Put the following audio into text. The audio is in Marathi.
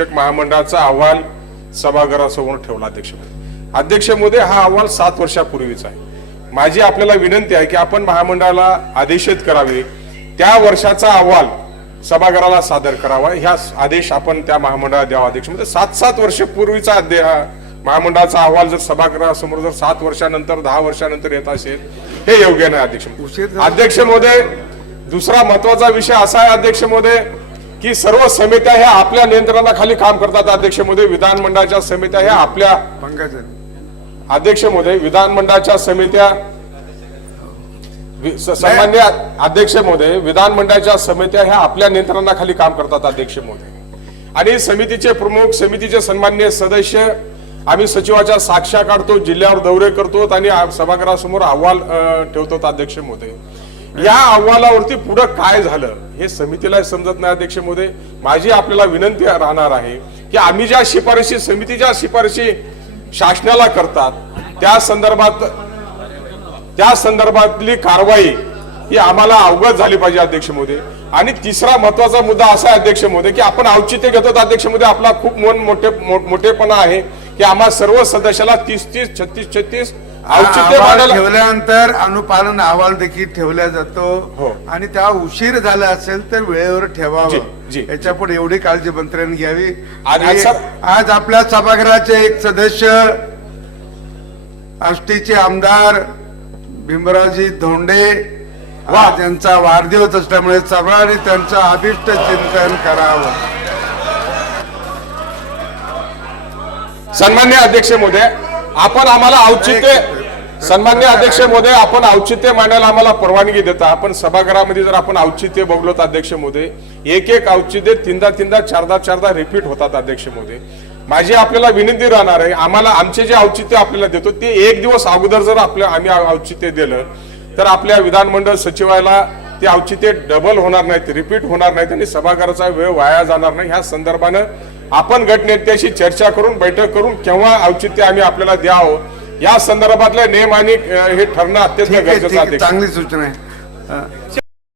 रक्षक महामंडळाचा अहवाल सभागृहासमोर ठेवला अध्यक्ष महोदय. अध्यक्ष महोदय, हा अहवाल 7 वर्षापूर्वीचा आहे. माझी आपल्याला विनंती आहे की आपण महामंडळाला आदेशित करावे, त्या वर्षाचा अहवाल सभागृहाला सादर करावा. ह्या आदेश आपण त्या महामंडळाला द्यावा अध्यक्ष महोदय. 7 वर्षापूर्वीचा महामंडळाचा अहवाल जर सभागृहासमोर जर 7 वर्षानंतर 10 वर्षानंतर येत असेल, हे योग्य नाही अध्यक्ष महोदय. अध्यक्ष महोदय, दुसरा महत्वाचा विषय असा आहे अध्यक्ष महोदय की सर्व समित्या ह्या आपल्या नियंत्रणाखाली काम करतात अध्यक्ष महोदय. विधानमंडळाच्या समित्या ह्या आपल्या अध्यक्ष महोदय, विधानमंडळाच्या समित्या सन्मान्य अध्यक्ष महोदय, विधानमंडळाच्या समित्या ह्या आपल्या नियंत्रणाखाली काम करतात अध्यक्ष महोदय. आणि समितीचे प्रमुख, समितीचे सन्मान्य सदस्य, आम्ही सचिवाच्या साक्षा काढतो, जिल्ह्यावर दौरे करतो आणि सभागृहासमोर अहवाल ठेवतो अध्यक्ष महोदय. या अहवालावरती पुढे काय झालं हे समितीला समजत नाही अध्यक्ष महोदय. माझी आपल्याला विनंती राहणार आहे की आम्ही ज्या शिफारशी, समितीच्या शिफारशी शासनाला करतात, त्या संदर्भातली कारवाई ही आम्हाला अवगत झाली पाहिजे अध्यक्ष महोदय. आणि तिसरा महत्वाचा मुद्दा असा आहे अध्यक्ष महोदय की आपण औचित्य घेतो अध्यक्ष महोदय. आपला खूप मोठेपणा आहे की आम्हा सर्व सदस्याला 30-30, 36-36 औचित्य ठेवल्यानंतर अनुपालन अहवाल देखील ठेवला जातो. आणि त्या उशीर झाला असेल तर वेळेवर ठेवावं. याच्या पुढे एवढी काळजी मंत्र्यांनी घ्यावी. आज आपल्या सभागृहाचे एक सदस्य, आष्टीचे आमदार भीमरावजी धोंडे, त्यांचा वाढदिवस असल्यामुळे सर्वांनी त्यांचं अभिष्ट चिंतन करावं. सन्मान्य अध्यक्ष महोदय, आपण आम्हाला औचित्य, सन्मान्य अध्यक्ष महोदय, आपण औचित्य मांडायला आम्हाला परवानगी देता. आपण सभागृहामध्ये जर आपण औचित्य बघलो तर अध्यक्ष महोदय, एक औचित्य 3दा 4दा रिपीट होतात अध्यक्ष महोदय. माझी आपल्याला विनंती राहणार आहे, आम्हाला आमचे जे औचित्य आपल्याला देतो ते 1 दिवस अगोदर जर आम्ही औचित्य दिलं तर आपल्या विधानमंडळ सचिवाला ते औचित्य डबल होणार नाहीत, रिपीट होणार नाहीत आणि सभागृहाचा वेळ वाया जाणार नाही. ह्या संदर्भानं आपण गटनेत्याशी चर्चा करून, बैठक करून केव्हा औचित्य आम्ही आपल्याला द्यावं या संदर्भातले नियम आणि हे ठरणं अत्यंत गरजेचं आहे. चांगली सूचना आहे.